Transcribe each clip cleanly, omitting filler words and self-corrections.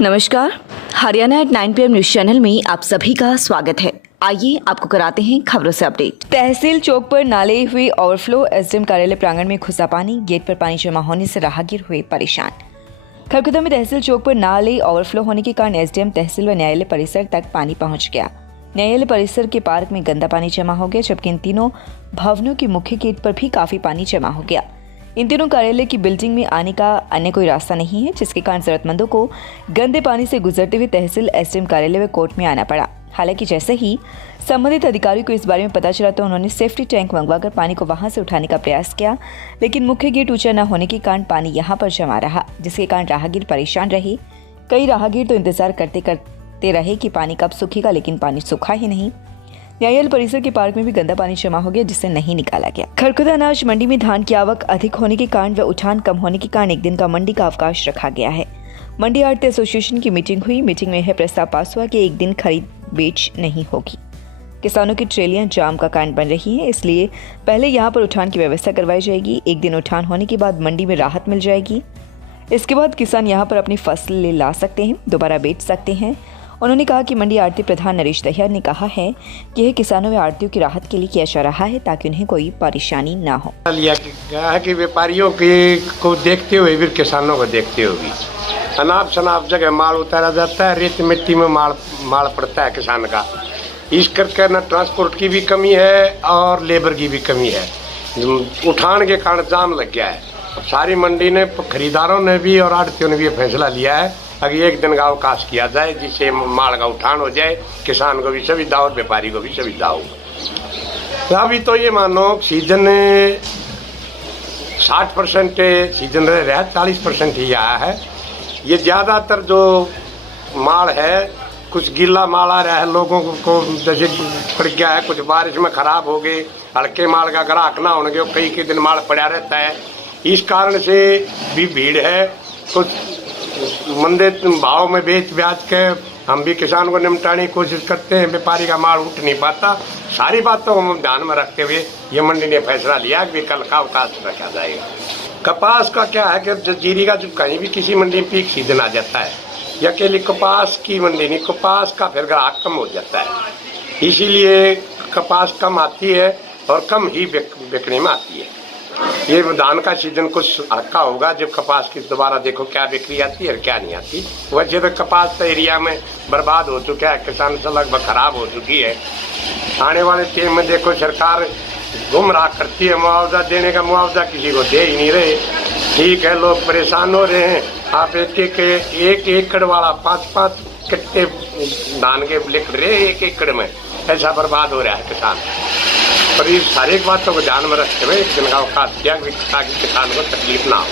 नमस्कार, Haryana at 9 PM news channel में आप सभी का स्वागत है। आइए आपको कराते हैं खबरों से अपडेट। तहसील चौक पर नाले हुए ओवरफ्लो, एसडीएम कार्यालय प्रांगण में घुसा पानी, गेट पर पानी जमा होने से राहगीर हुए परेशान। खरखुदा में तहसील चौक पर नाले ओवरफ्लो होने के कारण एसडीएम तहसील व न्यायालय परिसर तक पानी पहुंच गया। न्यायालय परिसर के पार्क में गंदा पानी जमा हो गया, जबकि इन तीनों भवनों के मुख्य गेट पर भी काफी पानी जमा हो गया। इन तीनों कार्यालय की बिल्डिंग में आने का अन्य कोई रास्ता नहीं है, जिसके कारण जरूरतमंदों को गंदे पानी से गुजरते हुए तहसील एसडीएम कार्यालय व कोर्ट में आना पड़ा। हालांकि जैसे ही संबंधित अधिकारी को इस बारे में पता चला तो उन्होंने सेफ्टी टैंक मंगवाकर पानी को वहां से उठाने का प्रयास किया, लेकिन मुख्य गेट ऊंचा न होने के कारण पानी यहां पर जमा रहा, जिसके कारण राहगीर परेशान रहे। कई राहगीर तो इंतजार करते रहे कि पानी कब सूखेगा, लेकिन पानी सूखा ही नहीं। न्यायालय परिसर के पार्क में भी गंदा पानी जमा हो गया, जिससे नहीं निकाला गया। खरखुदा अनाज मंडी में धान की आवक अधिक होने के कारण व उठान कम होने के कारण एक दिन का मंडी का अवकाश रखा गया है। मंडी आढ़ती एसोसिएशन की मीटिंग हुई। मीटिंग में यह प्रस्ताव पास हुआ कि एक दिन खरीद बेच नहीं होगी। किसानों की ट्रेलियां जाम का कारण बन रही हैं, इसलिए पहले यहां पर उठान की व्यवस्था करवाई जाएगी। एक दिन उठान होने के बाद मंडी में राहत मिल जाएगी। इसके बाद किसान यहां पर अपनी फसल ले ला सकते हैं, दोबारा बेच सकते हैं। उन्होंने कहा कि मंडी आढ़ती प्रधान नरेश दहिया ने कहा है कि यह किसानों व आढ़तियों की राहत के लिए किया जा रहा है, ताकि उन्हें कोई परेशानी ना हो। लिया गया कि व्यापारियों को देखते हुए फिर किसानों को देखते हुए अनाप शनाप जगह माल उतारा जाता है, रेत मिट्टी में माल पड़ता है किसान का। इस करके ना ट्रांसपोर्ट की भी कमी है और लेबर की भी कमी है। उठान के कारण जाम लग गया है। सारी मंडी ने, खरीदारों ने भी और आढ़तियों ने भी फैसला लिया है अगर एक दिन का अवकाश किया जाए, जिससे माल का उठान हो जाए, किसान को भी सुविधा और व्यापारी को भी सुविधा हो। तो अभी तो ये मानो सीजन 60% सीजन रह रहा है, 40% ही आया है। ये ज़्यादातर जो माल है, कुछ गीला माल आ रहा है, लोगों को जैसे पड़ गया है, कुछ बारिश में खराब हो गए, हल्के माल का ग्राहक ना होने के कई दिन माल पड़ा रहता है। इस कारण से भी भीड़ है। कुछ मंदे भाव में बेच के हम भी किसान को निपटाने की कोशिश करते हैं, व्यापारी का माल उठ नहीं पाता। सारी बातों को ध्यान में रखते हुए ये मंडी ने फैसला लिया कि कल का अवकाश रखा जाएगा। कपास का क्या है कि जजीरी का जब कहीं भी किसी मंडी में पीक सीजन आ जाता है, या अकेली कपास की मंडी नहीं, कपास का फिर ग्राहक कम हो जाता है, इसीलिए कपास कम आती है और कम ही बिकने में आती है। ये धान का सीजन कुछ हल्का होगा, जब कपास की दोबारा देखो क्या बिक्री आती है और क्या नहीं आती। वैसे तो कपास तो एरिया में बर्बाद हो चुका है, किसान से लगभग खराब हो चुकी है। आने वाले टाइम में देखो सरकार गुमराह करती है, मुआवजा देने का मुआवजा किसी को दे ही नहीं रहे। ठीक है, लोग परेशान हो रहे हैं। आप एक एकड़ वाला 5-5 कट्टे धान के लिख रहे, एक एकड़ में ऐसा बर्बाद हो रहा है किसान। पर ये सारी बातों को ध्यान में रखते हुए एक दिन का अवकाश किया ताकि किसान को तकलीफ ना हो।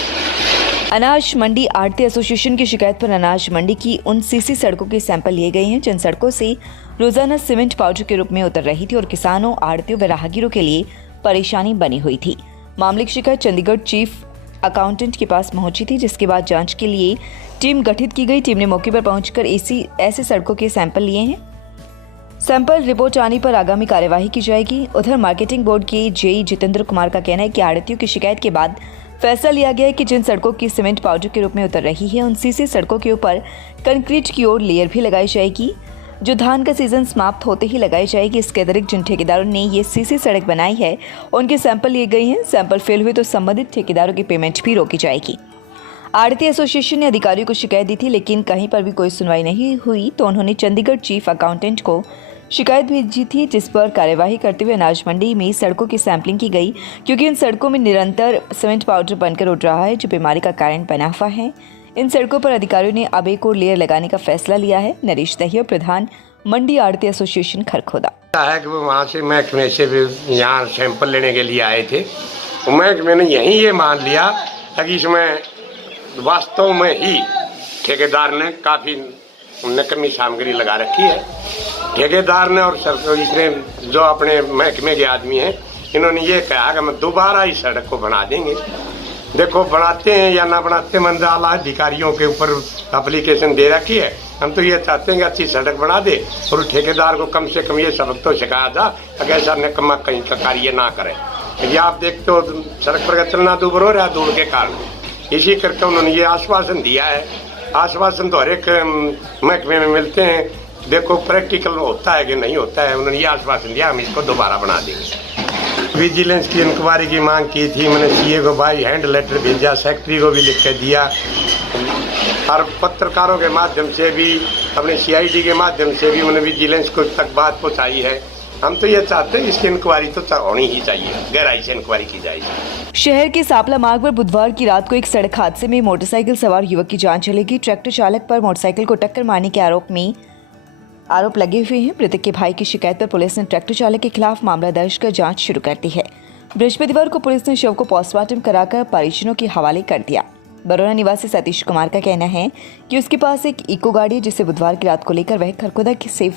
अनाज मंडी आढ़ती एसोसिएशन की शिकायत पर अनाज मंडी की उन सीसी सड़कों के सैंपल लिए गए हैं, जिन सड़कों से रोजाना सीमेंट पाउडर के रूप में उतर रही थी और किसानों, आढ़तियों व राहगीरों के लिए परेशानी बनी हुई थी। मामले की शिकायत चंडीगढ़ चीफ अकाउंटेंट के पास पहुंची थी, जिसके बाद जांच के लिए टीम गठित की गई। टीम ने मौके पर पहुंचकर ऐसे सड़कों के सैंपल लिए हैं। सैंपल रिपोर्ट आने पर आगामी कार्यवाही की जाएगी। उधर मार्केटिंग बोर्ड के जेई जितेंद्र कुमार का कहना है कि आढ़तियों की शिकायत के बाद फैसला लिया गया है कि जिन सड़कों की सीमेंट पाउडर के रूप में उतर रही है, उन सीसी सड़कों के ऊपर कंक्रीट की ओर लेयर भी लगाई जाएगी, जो धान का सीजन समाप्त होते ही लगाई जाएगी। इसके अतिरिक्त जिन ठेकेदारों ने ये सीसी सड़क बनाई है, उनके सैंपल लिए गए हैं। सैंपल फेल हुए तो संबंधित ठेकेदारों की पेमेंट भी रोकी जाएगी। आढ़ती एसोसिएशन ने अधिकारियों को शिकायत दी थी, लेकिन कहीं पर भी कोई सुनवाई नहीं हुई, तो उन्होंने चंडीगढ़ चीफ अकाउंटेंट को शिकायत भेजी थी, जिस पर कार्यवाही करते हुए अनाज मंडी में सड़कों की सैंपलिंग की गई, क्योंकि इन सड़कों में निरंतर सीमेंट पाउडर बनकर उड़ रहा है, जो बीमारी का कारण बना हुआ है। इन सड़कों पर अधिकारियों ने अब एक और लेयर लगाने का फैसला लिया है। नरेश दहिया, प्रधान मंडी आढ़ती एसोसिएशन खरखुदा। है कि वो वहाँ से महकमे से भी यहाँ सैंपल लेने के लिए आए थे। महकमे ने यही ये मान लिया कि इसमें वास्तव में ही ठेकेदार ने काफ़ी नकमी सामग्री लगा रखी है। ठेकेदार ने और इसने जो अपने महकमे के आदमी हैं, इन्होंने ये कहा कि हम दोबारा इस सड़क को बना देंगे। देखो बनाते हैं या ना बनाते, मंदिर आला अधिकारियों के ऊपर एप्लीकेशन दे रखी है। हम तो ये चाहते हैं कि अच्छी सड़क बना दे और ठेकेदार को कम से कम ये सबक तो सिखाया जा कि ऐसा निकम्मा कहीं का कार्य ना करे। ये आप देखते हो सड़क पर चलना दूर हो रहा है धूल के कारण। इसी करके उन्होंने ये आश्वासन दिया है आश्वासन तो हर एक महकमे में मिलते हैं, देखो प्रैक्टिकल होता है कि नहीं होता है। उन्होंने ये आश्वासन दिया हम इसको दोबारा बना देंगे। विजिलेंस की इंक्वायरी की मांग की थी, मैंने सीए को बाई हैंड लेटर भेजा, सेक्रेटरी को भी लिख के दिया और पत्रकारों के माध्यम से भी, अपने सीआईडी के माध्यम से भी मैंने विजिलेंस को तक बात पहुँचाई है। हम तो ये चाहते हैं इसकी इंक्वायरी तो होनी ही चाहिए, गहराई से इंक्वायरी की जाएगी। शहर के सापला मार्ग पर बुधवार की रात को एक सड़क हादसे में मोटरसाइकिल सवार युवक की जान चलेगी। ट्रैक्टर चालक पर मोटरसाइकिल को टक्कर मारने के आरोप लगे हुए हैं। मृतक के भाई की शिकायत पर पुलिस ने ट्रैक्टर चालक के खिलाफ मामला दर्ज कर जांच शुरू कर दी है। बृहस्पतिवार को पुलिस ने शव को पोस्टमार्टम कराकर परिजनों के हवाले कर दिया। बरौना निवासी सतीश कुमार का कहना है कि उसके पास एक इको गाड़ी है, जिसे बुधवार की रात को लेकर वह खरखोदा से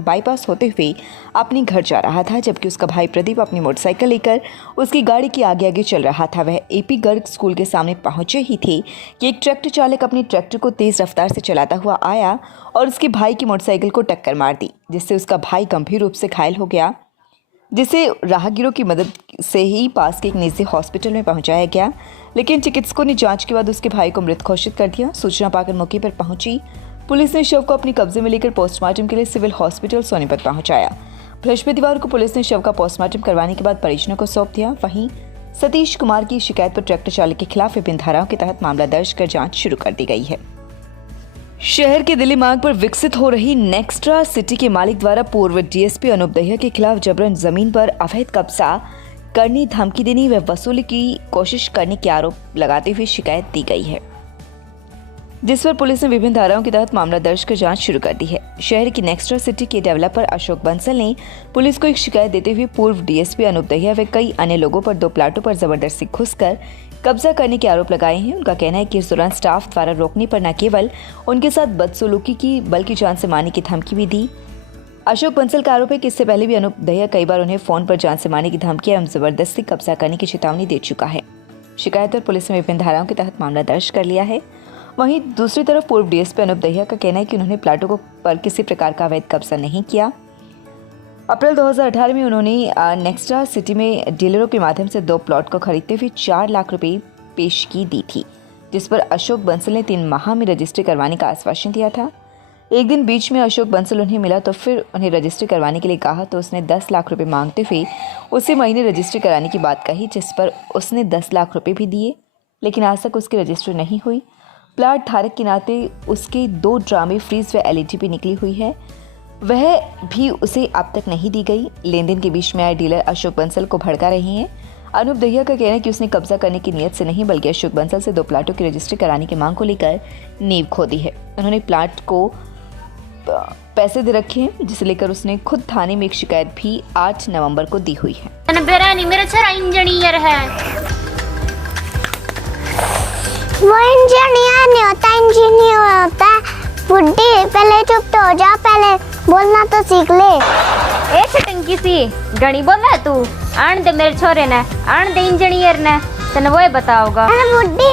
बाईपास होते हुए अपने घर जा रहा था, जबकि उसका भाई प्रदीप अपनी मोटरसाइकिल लेकर उसकी गाड़ी के आगे आगे चल रहा था। वह एपी गर्ग स्कूल के सामने पहुंचे ही थे कि एक ट्रैक्टर चालक अपने ट्रैक्टर को तेज रफ्तार से चलाता हुआ आया और उसके भाई की मोटरसाइकिल को टक्कर मार दी, जिससे उसका भाई गंभीर रूप से घायल हो गया, जिसे राहगीरों की मदद से ही पास के एक निजी हॉस्पिटल में पहुंचाया गया, लेकिन चिकित्सकों ने जांच के बाद उसके भाई को मृत घोषित कर दिया। सूचना पाकर मौके पर पहुंची पुलिस ने शव को अपने कब्जे में लेकर पोस्टमार्टम के लिए सिविल हॉस्पिटल सोनीपत पहुंचाया। बृहस्पतिवार को पुलिस ने शव का पोस्टमार्टम करवाने के बाद परिजनों को सौंप दिया। वहीं सतीश कुमार की शिकायत पर ट्रैक्टर चालक के खिलाफ विभिन्न धाराओं के तहत मामला दर्ज कर जाँच शुरू कर दी गई है। शहर के दिल्ली मार्ग पर विकसित हो रही नेक्स्ट्रा सिटी के मालिक द्वारा पूर्व डीएसपी अनूप दहिया के खिलाफ जबरन जमीन पर अवैध कब्जा करने, धमकी देने व वसूली की कोशिश करने के आरोप लगाते हुए शिकायत दी गई है, जिस पर पुलिस ने विभिन्न धाराओं के तहत मामला दर्ज कर जांच शुरू कर दी है। शहर की नेक्स्ट्रा सिटी के डेवलपर अशोक बंसल ने पुलिस को एक शिकायत देते हुए पूर्व डीएसपी अनूप दहिया व कई अन्य लोगों पर 2 प्लाटों पर जबरदस्ती घुसकर कब्जा करने के आरोप लगाए हैं। उनका कहना है कि इस दौरान स्टाफ द्वारा रोकने पर न केवल उनके साथ बदसलूकी की बल्कि जान से मारने की धमकी भी दी। अशोक बंसल का आरोप है कि इससे पहले भी अनूप दहिया कई बार उन्हें फोन पर जान से मारने की धमकी एवं जबरदस्ती कब्जा करने की चेतावनी दे चुका है। शिकायत पर पुलिस ने विभिन्न धाराओं के तहत मामला दर्ज कर लिया है। वहीं दूसरी तरफ पूर्व डीएसपी अनूप दहिया का कहना है कि उन्होंने प्लाटों पर किसी प्रकार का अवैध कब्जा नहीं किया। अप्रैल 2018 में उन्होंने नेक्स्ट्रा सिटी में डीलरों के माध्यम से 2 प्लॉट को खरीदते हुए 4 लाख रुपए पेशगी दी थी, जिस पर अशोक बंसल ने 3 माह में रजिस्ट्री करवाने का आश्वासन दिया था। एक दिन बीच में अशोक बंसल उन्हें मिला तो फिर उन्हें रजिस्ट्री करवाने के लिए कहा तो उसने 10 लाख रुपए मांगते हुए उसी महीने रजिस्ट्री कराने की बात कही, जिस पर उसने 10 लाख रुपए भी दिए, लेकिन आज तक उसकी रजिस्ट्री नहीं हुई। प्लाट धारक के नाते उसके 2 ड्रामे फ्रीज व एलईडी भी निकली हुई है, वह भी उसे अब तक नहीं दी गई। लेन देन के बीच में आए डीलर अशोक बंसल को भड़का रहे हैं। अनूप दहिया का कहना है कि उसने कब्जा करने की नीयत से नहीं बल्कि अशोक बंसल से 2 प्लाटों की रजिस्ट्री कराने की मांग को लेकर नींव खोदी है। उन्होंने प्लाट को पैसे दे रखे हैं, जिसे लेकर उसने खुद थाने में एक शिकायत भी 8 नवंबर को दी हुई है। मेरा छोरा इंजीनियर है। वो इंजीनियर नहीं होता, इंजीनियर होता है बुड्ढी। पहले चुप तो हो जा, पहले बोलना तो सीख ले। ए छटंकी सी गणी बोल रहा तू। आन दे मेरे छोरे ने, आन दे इंजीनियर ने, तने वो बताओगा। अरे बुड्ढी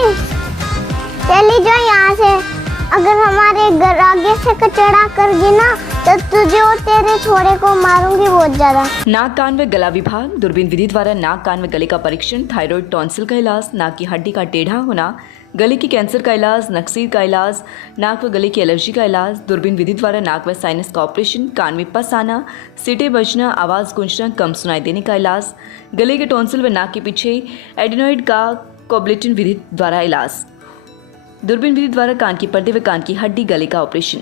चली जाओ यहाँ से। अगर हमारे घर आगे से कचरा करगी ना तो तुझे और तेरे छोरे को मारूंगी बहुत ज्यादा। नाक कान व गला विभाग दूरबीन विधि द्वारा नाक कान व गले का परीक्षण, थायराइड टॉन्सिल का इलाज, नाक की हड्डी का टेढ़ा होना, गले की कैंसर का इलाज, नक्सीर का इलाज, नाक व गले की एलर्जी का इलाज, दूरबीन विधि द्वारा नाक व साइनस का ऑपरेशन, कान में पस आना, सीटें बजना, आवाज़ गूंजना, कम सुनाई देने का इलाज, गले के टॉन्सिल व नाक के पीछे एडिनॉइड का कोब्लेटिन विधि द्वारा इलाज, दूरबीन विधि द्वारा कान की पर्दे व कान की हड्डी गले का ऑपरेशन।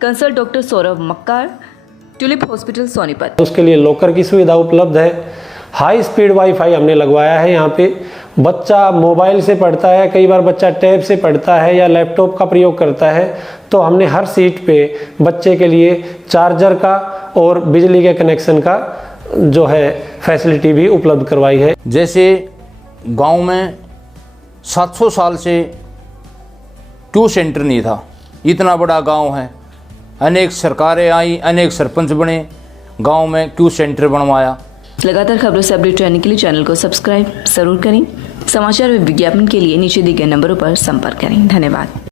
कंसल्ट डॉक्टर सौरभ मक्कार, ट्यूलिप हॉस्पिटल सोनीपत। उसके लिए लॉकर की सुविधा उपलब्ध है। हाई स्पीड वाईफाई हमने लगवाया है यहाँ पे। बच्चा मोबाइल से पढ़ता है, कई बार बच्चा टैब से पढ़ता है या लैपटॉप का प्रयोग करता है, तो हमने हर सीट पे बच्चे के लिए चार्जर का और बिजली के कनेक्शन का जो है फैसिलिटी भी उपलब्ध करवाई है। जैसे गांव में 700 साल से ट्यू सेंटर नहीं था, इतना बड़ा गांव है, अनेक सरकारें आई, अनेक सरपंच बने, गांव में क्यू सेंटर बनवाया। लगातार खबरों से अपडेट रहने के लिए चैनल को सब्सक्राइब जरूर करें। समाचार व विज्ञापन के लिए नीचे दिए गए नंबरों पर संपर्क करें। धन्यवाद।